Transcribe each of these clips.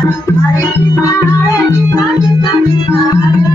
Hare Krishna, Hare Krishna, Krishna Krishna, Hare Hare,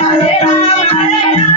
Hare Rama, Hare Rama,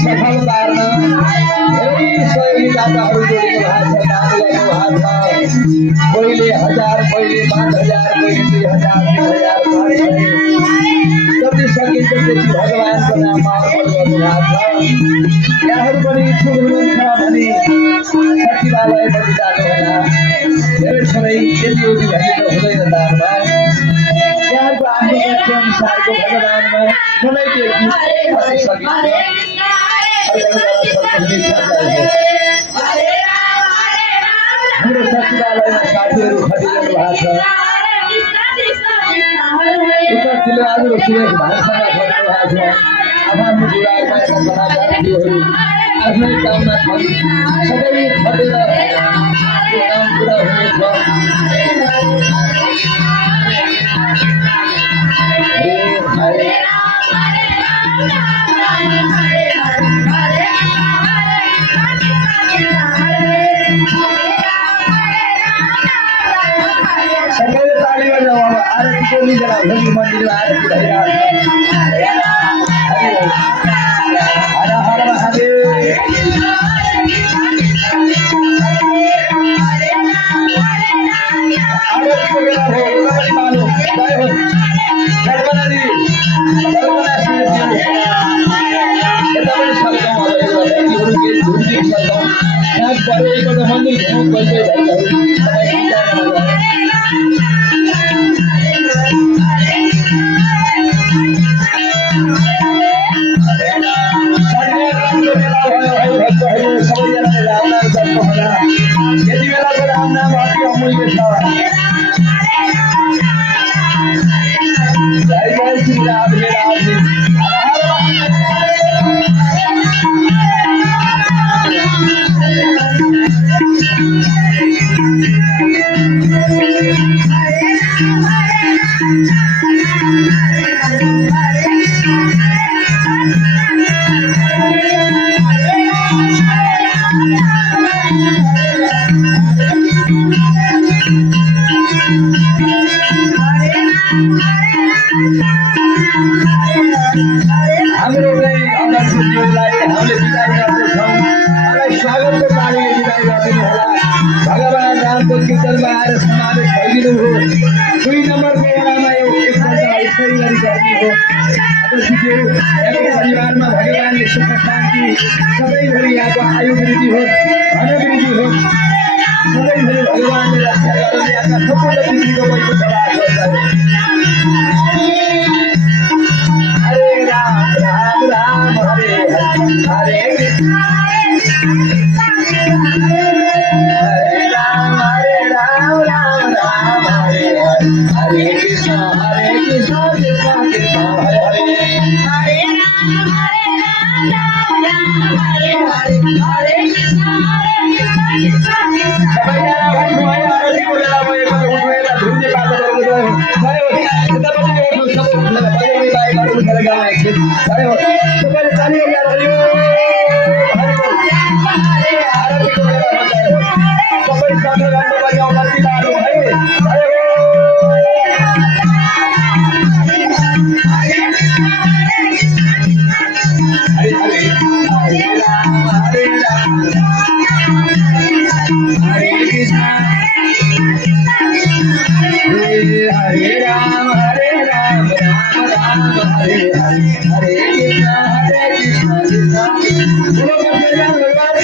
सफल पार्न सहयोगीदाताहरू जोडिनु भएको छ, पहिले 1000, पहिले 5000, पहिले 2000, 3000 जति सकिन्छ त्यति भगवानको नाममा अर्पण गर्नुभएको छ। यहाँहरू पनि इच्छुक हुनुहुन्छ भने सचिवालयपट्टि जानुहोला। धेरै समय यति भने त हुँदैन दानमा। यहाँको आफ्नो लक्ष्य अनुसारको भगवानमा कुनै व्यक्ति सकिन्छ। हाम्रो सचिवालयमा साथीहरू खटिरहनु भएको छ। उत्तर जिल्लाहरू सुरेश भाइसँग खट्नु भएको छ। आफ्नो विभागमा कलाकारहरू आफ्नै काममा सबै खटेर काम पुरा हुनेछ। आरती को मंदिर आरती हर हर महादेव। आरती को बेला हो कबड्डी मानो जय हो कल्पना दी कल्पना श्री यता पनि सक्छौँ। अब एउटा व्यक्तिहरू के झुन्डी सक्छौँ। यहाँ परे एकपल्ट मन्दिर घुमौँ कहिले यति बेलाको राम नाम अति अमूल्य छ। जय जय श्री राम स्वागत को पानी विदाई गरिदिनु होला। भगवान रामको कीर्तनमा आएर समावेश भइदिनु हो। 2 नम्बरको बेलामा एकपल्ट यसरी गरी गर्ने हो। यहाँको परिवारमा भगवानले सुख शान्ति सधैँभरि यहाँको आयु वृद्धि हो, धन वृद्धि हो। सधैँभरि भगवानले रक्षा गरेर यहाँका सम्पूर्ण पृथ्वीको वैकुण्ठ हरे राम राम राम हरे हरे हरे कृष्ण हरे राम राम राम हरे हरे कृष्ण कृष्ण कृष्ण हरे हरे हरे राम राम हरे हरे हरे कृष्ण सबैजना भन्नु भयो आरती को बेला भयो उठेर धुर्ने पालो गर्नु भयो यता पनि उठ्नु सबैजना बजाउने बाई गर्नु खेल गाउँ एकछिन हरे हो सबैले ताली बजाएर हरिओ हरे आरती को बेला भयो सबै साथी गर्नु देवला आलो आहे अरे हरे हरे हरे राम हरे कृष्ण हरे राम राम राम हरे हरे हरे कृष्ण कृष्ण बोलो भगवान भगवान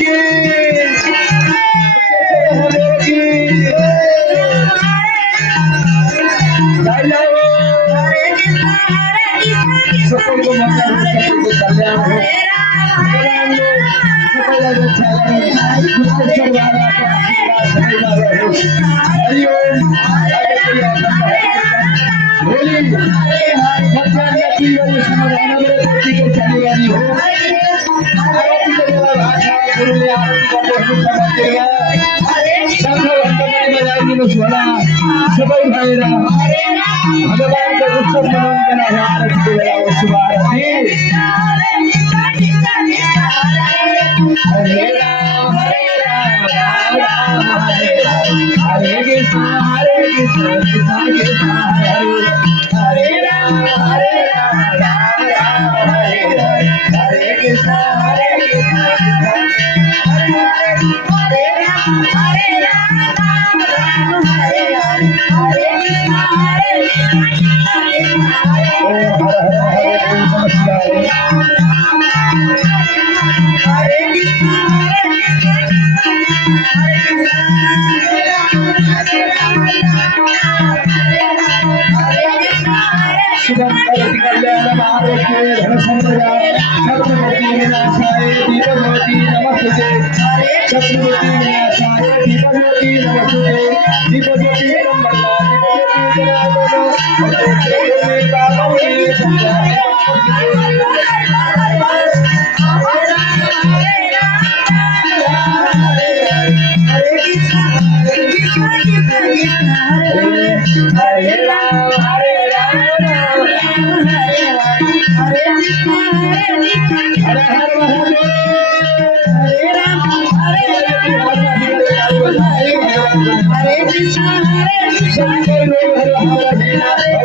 की सबको मंगल हो सबको कल्याण हो भगवान लोग सकल हरि ओम होली भगवान की वही समाधान को चली वाली हो आरती के द्वारा भाषा गुरु ने आरती का बहुत समझ दिया संघ भक्तों में जाएगी न सोना सबई भाईरा भगवान के उत्सव मनोरंजन है आरती के द्वारा वो शुभ आरती हरे राम राम राम हरे हरे कृष्ण कृष्ण कृष्ण हरे हरे राम राम राम हरे हरे कृष्ण कृष्ण हरे हरे राम राम राम हरे हरे कृष्ण ओम हर हर हरे नमस्कार हरे शुभम करोति कल्याणम आरोग्ये धन संपदा छत्रपति विनाशाय दीपज्योति नमस्ते छत्रपति विनाशाय दीपज्योति नमस्ते दीपज्योति नमस्ते दीपज्योति हरे राम हरे हर महादेव हरे राम हरे कृष्ण शंकर लोग हरे हरे राम हरे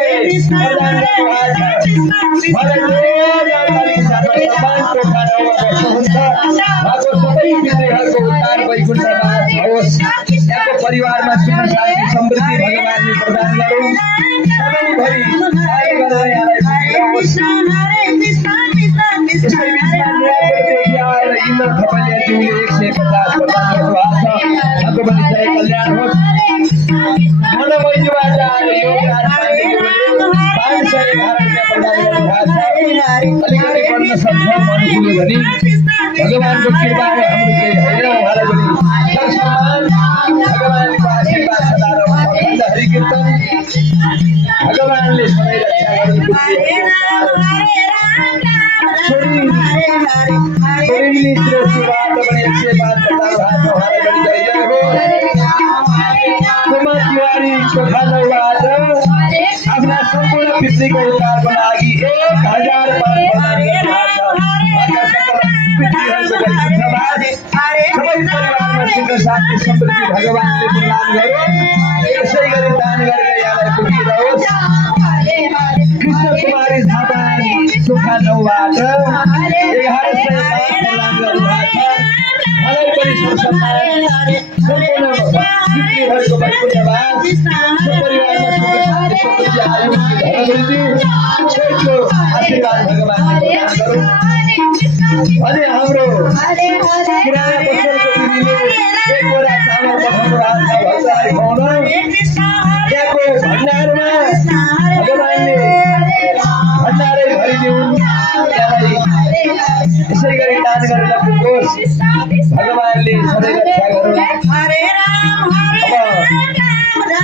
कृष्ण हरे राम हरे कृष्ण परिवार में सुख शांति समृद्धि भगवान ने प्रदान करो सभी भरी आए बनाए आए इंद्र खपलिया जुले 150 प्रदान करो आशा भगवान जय कल्याण हो मन वैद्य वाचा योग राज पांच से भारत के प्रदान अलिकति पढ्न सक्छ मनुष्यले भने भगवानको कृपाले हाम्रो केही होइन उहाँलाई पनि सरसम्मान भगवानको आशीर्वाद सदा रहन्छ। अखण्ड हरि कीर्तन भगवानले सधैँ रक्षा गर्नुहुन्छ। छोरीले श्रेष्ठबाट पनि 105 प्रकार भाषा उहाँलाई पनि जय जय हो। कुमार तिवारी चोखा नौबाट आफ्ना सम्पूर्ण पितृको उद्धारको लागि 1000 शान्ति समृद्धि भगवानले प्रदान गरोस्। यसै गरी दान गरेर यहाँलाई पुगिरहोस्। कृष्ण कुमारी थापा चोखा नौबाट 1105 प्रदान गर्नुभएको छ। मलाई पनि सरसम्मान सम्पूर्ण पितृहरूको धन्यवाद। सपरिवारमा सुख शान्ति समृद्धि आयु धनवृद्धि सबैको आशीर्वाद भगवानले प्रदान गरोस्। अनि हाम्रो किराना पसलको दिदीले 1 बोरा चामल पठाउनु भएको छ भक्तलाई खुवाउन। त्यहाँको भण्डारमा भगवानले भण्डारै भरिदिउन्। त्यसै गरी दान गरेर पुगोस्। भगवानले सधैँ रक्षा गरोस्।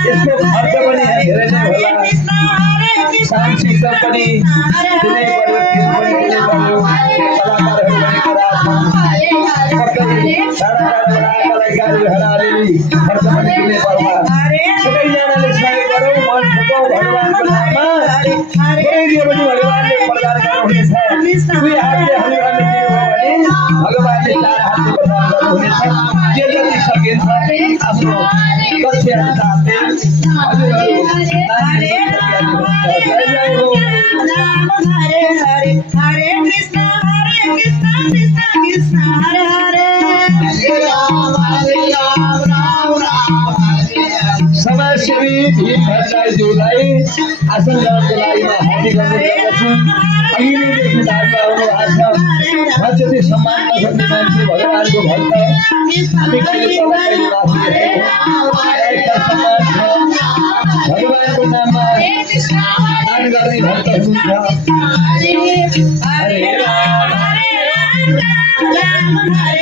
यसको खर्च पनि धेरै नै होला। साउन्ड सिस्टम पनि दिनै पर्यो, फिल्म पनि दिनै पर्यो, कलाकारहरू पनि करा छन्। टाढा गाडी भाडा अलिअलि खर्च पनि दिनै पर्ला। सबैजनाले सहयोग गरौँ। मन ठोकौँ भगवानको नाममा। थोरै दियो भने भगवानले प्रदान गर्नुहुनेछ। 2 हातले हरिहरले दिनुभयो भने भगवानले 4 हातले प्रदान गर्नुहुनेछ। जे जति सकिन्छ आफ्नो लक्ष्य अनुसारले हजुरहरू जय जय हो। समाजसेवी भीम भट्टराईज्यूलाई आसन ग्रहणको लागि म हार्दिक अनुरोध गर्दछु। अघिल्यैदेखि धारमा आउनुभएको छ। जति सम्मान नसक्ने मान्छे भगवानको भक्त हामी कहिले तल कहिले माथि भगवानको नाममा दान गर्ने भक्त हुनुहुन्छ। हरे राम भोलि 2 बजेसम्म यो अनवरत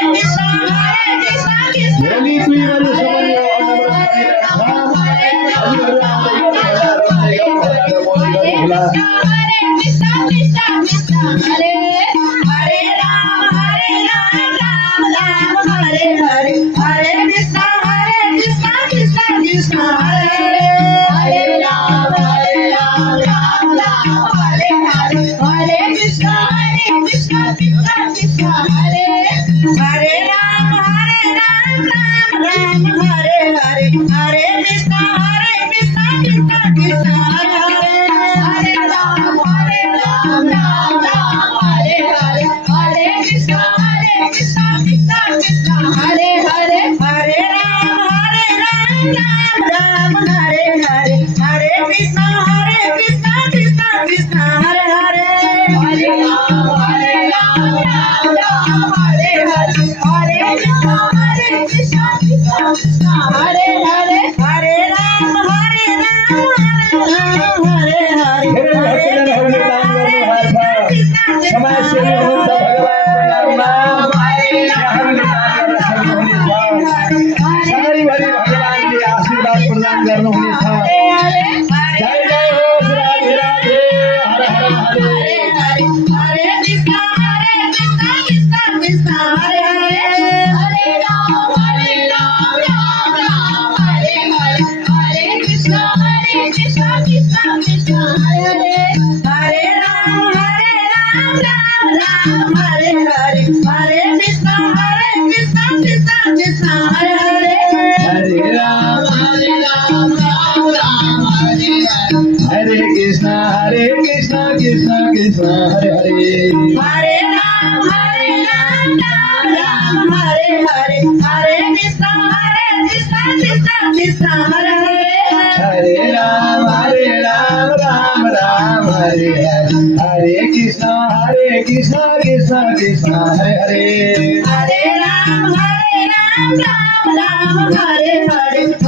चलिरहेको छ। Hare Ram, Ram Ram, Hare Hare.